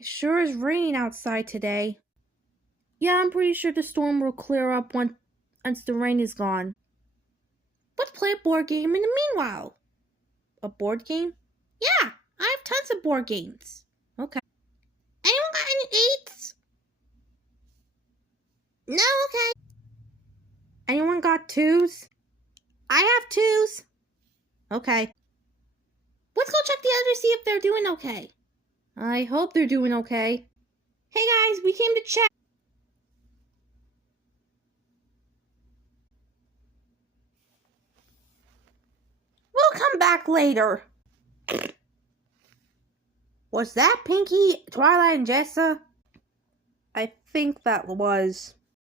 It sure is raining outside today. Yeah, I'm pretty sure the storm will clear up once the rain is gone. Let's play a board game in the meanwhile. A board game? Yeah, I have tons of board games. Okay. Anyone got any eights? No, okay. Anyone got twos? I have twos. Okay. Let's go check the others, see if they're doing okay. I hope they're doing okay. Hey guys, we came to check. We'll come back later. Was that Pinky, Twilight, and Jessa? I think that was.